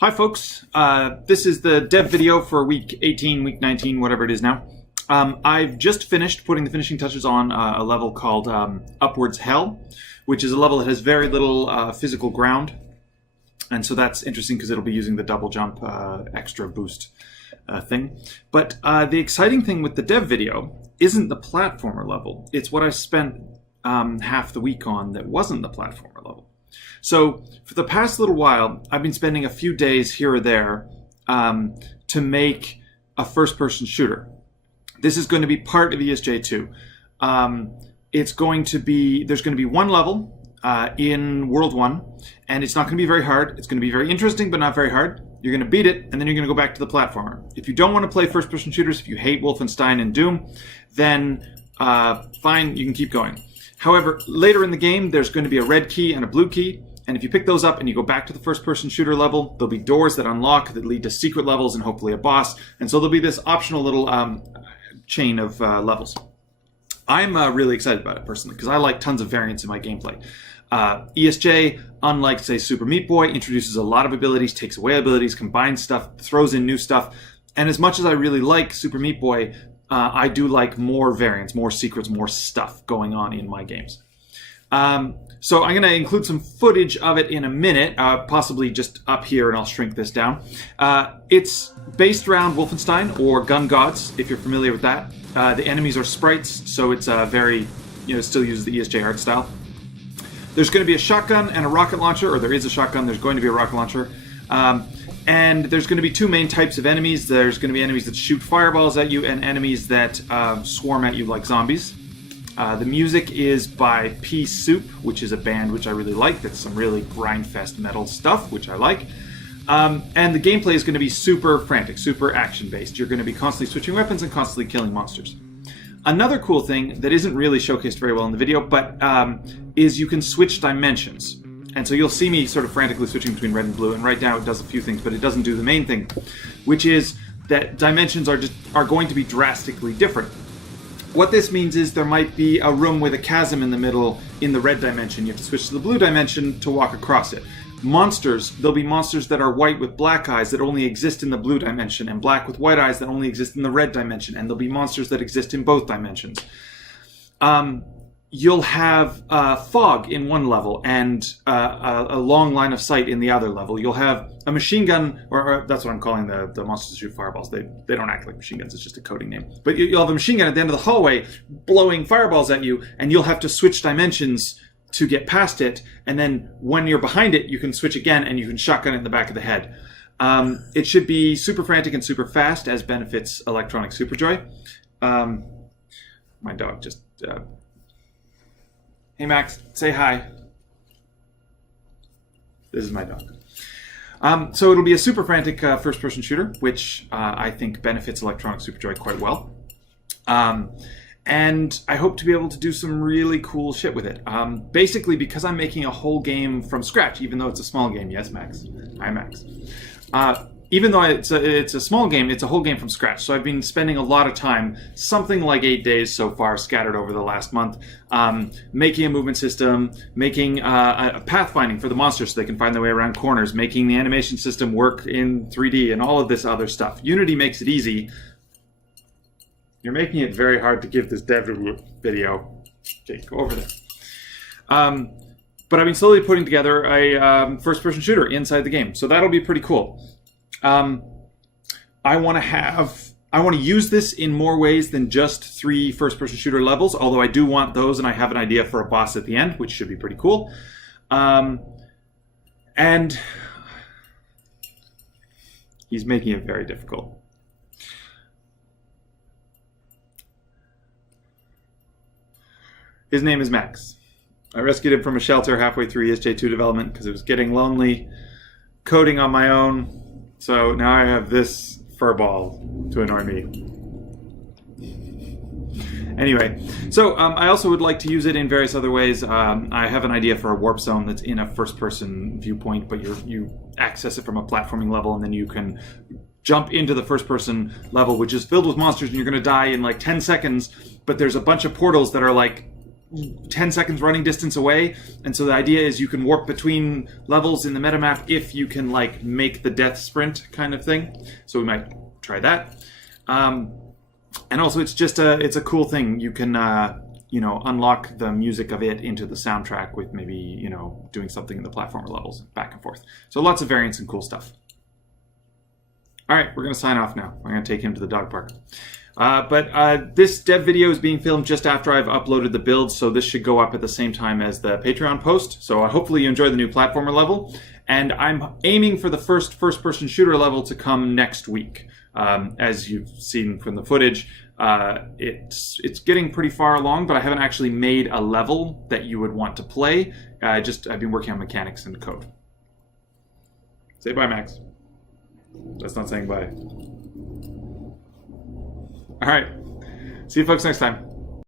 Hi folks, this is the dev video for week 18, week 19, whatever it is now. I've just finished putting the finishing touches on a level called Upwards Hell, which is a level that has very little physical ground. And so that's interesting because it'll be using the double jump extra boost thing. But the exciting thing with the dev video isn't the platformer level. It's what I spent half the week on that wasn't the platformer level. So for the past little while, I've been spending a few days here or there to make a first-person shooter. This is going to be part of ESJ2. There's going to be one level in World 1, and it's not going to be very hard. It's going to be very interesting, but not very hard. You're going to beat it, and then you're going to go back to the platformer. If you don't want to play first-person shooters, if you hate Wolfenstein and Doom, then fine, you can keep going. However, later in the game, there's going to be a red key and a blue key, and if you pick those up and you go back to the first-person shooter level, there'll be doors that unlock that lead to secret levels and hopefully a boss, and so there'll be this optional little chain of levels. I'm really excited about it personally because I like tons of variance in my gameplay. ESJ, unlike say Super Meat Boy, introduces a lot of abilities, takes away abilities, combines stuff, throws in new stuff, and as much as I really like Super Meat Boy, I do like more variance, more secrets, more stuff going on in my games. So I'm going to include some footage of it in a minute, possibly just up here, and I'll shrink this down. It's based around Wolfenstein or Gun Gods, if you're familiar with that. The enemies are sprites, so it's very, still uses the ESJ art style. There's going to be a shotgun and a rocket launcher, or there is a shotgun, there's going to be a rocket launcher. And there's going to be two main types of enemies. There's going to be enemies that shoot fireballs at you and enemies that swarm at you like zombies. The music is by Pea Soup, which is a band which I really like. That's some really grindfest metal stuff, which I like. And the gameplay is going to be super frantic, super action-based. You're going to be constantly switching weapons and constantly killing monsters. Another cool thing that isn't really showcased very well in the video, but is you can switch dimensions. And so you'll see me sort of frantically switching between red and blue, and right now it does a few things, but it doesn't do the main thing, which is that dimensions are going to be drastically different. What this means is there might be a room with a chasm in the middle in the red dimension. You have to switch to the blue dimension to walk across it. Monsters, there'll be monsters that are white with black eyes that only exist in the blue dimension, and black with white eyes that only exist in the red dimension, and there'll be monsters that exist in both dimensions. You'll have fog in one level and a long line of sight in the other level. You'll have a machine gun, or that's what I'm calling the monsters that shoot fireballs. They don't act like machine guns, it's just a coding name. But you'll have a machine gun at the end of the hallway blowing fireballs at you, and you'll have to switch dimensions to get past it, and then when you're behind it, you can switch again and you can shotgun it in the back of the head. It should be super frantic and super fast, as benefits Electronic Superjoy. My dog just... Hey Max, say hi. This is my dog. So it'll be a super frantic first-person shooter, which I think benefits Electronic Superjoy quite well. And I hope to be able to do some really cool shit with it. Basically, because I'm making a whole game from scratch, even though it's a small game. Yes, Max. Hi, Max. Even though it's a small game, it's a whole game from scratch. So I've been spending a lot of time, something like 8 days so far, scattered over the last month, making a movement system, making a pathfinding for the monsters so they can find their way around corners, making the animation system work in 3D, and all of this other stuff. Unity makes it easy. You're making it very hard to give this dev video. Okay, go over there. But I've been slowly putting together a first-person shooter inside the game, so that'll be pretty cool. I want to use this in more ways than just 3 first-person shooter levels, although I do want those, and I have an idea for a boss at the end, which should be pretty cool. And he's making it very difficult. His name is Max. I rescued him from a shelter halfway through ESJ2 development because it was getting lonely, coding on my own. So now I have this furball to annoy me. Anyway, so I also would like to use it in various other ways. I have an idea for a warp zone that's in a first-person viewpoint, but you access it from a platforming level, and then you can jump into the first-person level, which is filled with monsters, and you're going to die in like 10 seconds, but there's a bunch of portals that are like 10 seconds running distance away, and so the idea is you can warp between levels in the metamap if you can like make the death sprint kind of thing. So we might try that. And also it's just it's a cool thing. You can you know, unlock the music of it into the soundtrack with maybe, you know, doing something in the platformer levels back and forth. So lots of variants and cool stuff. All right, we're going to sign off now. I'm going to take him to the dog park. But this dev video is being filmed just after I've uploaded the build, so this should go up at the same time as the Patreon post. So hopefully you enjoy the new platformer level. And I'm aiming for the first-person shooter level to come next week. As you've seen from the footage, it's getting pretty far along, but I haven't actually made a level that you would want to play. I've been working on mechanics and code. Say bye, Max. That's not saying bye. All right. See you folks next time.